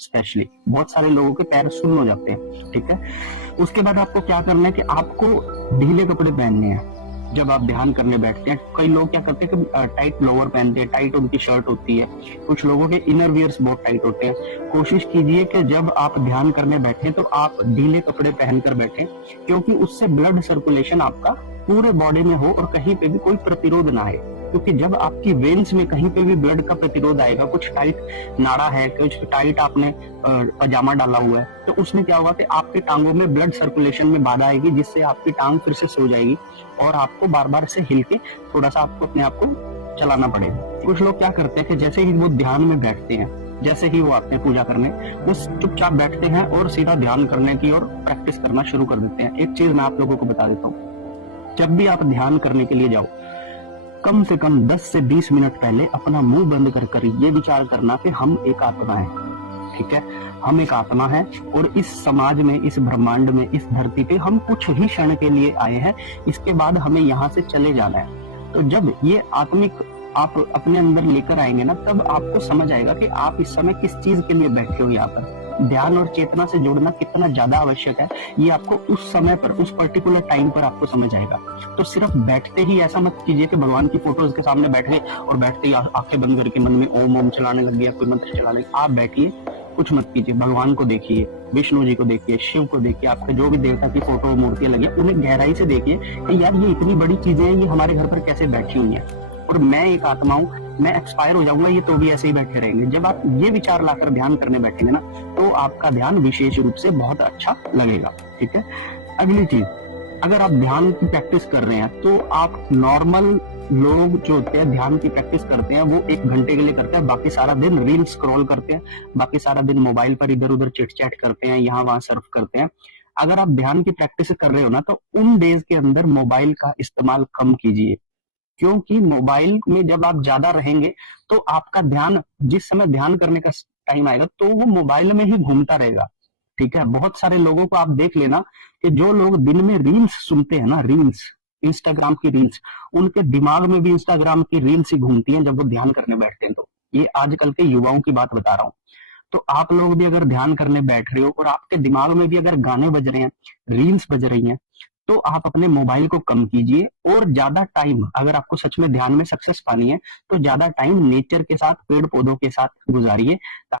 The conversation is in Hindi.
स्पेशली बहुत सारे लोगों के पैर सुन्न हो जाते हैं। ठीक है, उसके बाद आपको क्या करना है कि आपको ढीले कपड़े पहनने हैं। जब आप ध्यान करने बैठते हैं, कई लोग क्या करते हैं कि टाइट लोअर पहनते हैं, टाइट उनकी शर्ट होती है, कुछ लोगों के इनर वियर्स बहुत टाइट होते हैं। कोशिश कीजिए कि जब आप ध्यान करने बैठे तो आप ढीले कपड़े पहनकर बैठे, क्योंकि उससे ब्लड सर्कुलेशन आपका पूरे बॉडी में हो और कहीं पे भी कोई प्रतिरोध ना आए। क्योंकि जब आपकी वेन्स में कहीं पे भी ब्लड का प्रतिरोध आएगा, कुछ टाइट नाड़ा है, कुछ टाइट आपने पजामा डाला हुआ है, तो उसमें क्या होगा कि आपके टांगों में ब्लड सर्कुलेशन में बाधा आएगी, जिससे आपकी टांग फिर से सो जाएगी और आपको बार बार से हिल के थोड़ा सा आपको अपने आप को चलाना पड़ेगा। कुछ लोग क्या करते हैं कि जैसे ही वो ध्यान में बैठते हैं, जैसे ही वो आते हैं पूजा करने, वो चुपचाप बैठते हैं और सीधा ध्यान करने की और प्रैक्टिस करना शुरू कर देते हैं। एक चीज मैं आप लोगों को बता देता हूँ, जब भी आप ध्यान करने के लिए जाओ, कम से कम 10 से 20 मिनट पहले अपना मुंह बंद कर ये विचार करना कि हम एक आत्मा है। ठीक है, हम एक आत्मा है और इस समाज में, इस ब्रह्मांड में, इस धरती पे हम कुछ ही क्षण के लिए आए हैं, इसके बाद हमें यहाँ से चले जाना है। तो जब ये आत्मिक आप अपने अंदर लेकर आएंगे ना, तब आपको समझ आएगा कि आप इस समय किस चीज के लिए बैठे हो यहाँ पर। ध्यान और चेतना से जुड़ना कितना ज्यादा आवश्यक है, ये आपको उस समय पर, उस पर्टिकुलर टाइम पर आपको समझ आएगा। तो सिर्फ बैठते ही ऐसा मत कीजिए कि भगवान की फोटोज के सामने बैठ गए और बैठते ही आंखें बंद करके मन में ओम ओम चलाने लग गया, कोई मंत्र चलाने। आप बैठिए, कुछ मत कीजिए, भगवान को देखिए, विष्णु जी को देखिए, शिव को देखिए, आपके जो भी देवता की फोटो मूर्तियां लगी, उन्हें गहराई से देखिए कि यार ये इतनी बड़ी चीजें हैं, ये हमारे घर पर कैसे बैठी हुई है, और मैं एक आत्मा हूँ, मैं एक्सपायर हो जाऊंगा, ये तो भी ऐसे ही बैठे रहेंगे। जब आप ये विचार लाकर ध्यान करने बैठेंगे ना, तो आपका ध्यान विशेष रूप से बहुत अच्छा लगेगा। ठीक है, अगली चीज, अगर आप ध्यान की प्रैक्टिस कर रहे हैं, तो आप नॉर्मल लोग जो होते हैं ध्यान की प्रैक्टिस करते हैं, वो 1 घंटे के लिए करते हैं, बाकी सारा दिन रील स्क्रॉल करते हैं, बाकी सारा दिन मोबाइल पर इधर उधर चिट चैट करते हैं, यहाँ वहां सर्फ करते हैं। अगर आप ध्यान की प्रैक्टिस कर रहे हो ना, तो उन डेज के अंदर मोबाइल का इस्तेमाल कम कीजिए, क्योंकि मोबाइल में जब आप ज्यादा रहेंगे तो आपका ध्यान, जिस समय ध्यान करने का टाइम आएगा तो वो मोबाइल में ही घूमता रहेगा। ठीक है, बहुत सारे लोगों को आप देख लेना कि जो लोग दिन में रील्स सुनते हैं ना, रील्स, इंस्टाग्राम की रील्स, उनके दिमाग में भी इंस्टाग्राम की रील्स ही घूमती हैं जब वो ध्यान करने बैठते हैं। तो ये आजकल के युवाओं की बात बता रहा हूँ। तो आप लोग भी अगर ध्यान करने बैठ रहे हो और आपके दिमाग में भी अगर गाने बज रहे हैं, रील्स बज रही हैं, तो आप अपने मोबाइल को कम कीजिए और ज्यादा टाइम, अगर आपको सच में ध्यान में सक्सेस पानी है, तो ज्यादा टाइम नेचर के साथ, पेड़ पौधों के साथ गुजारिए।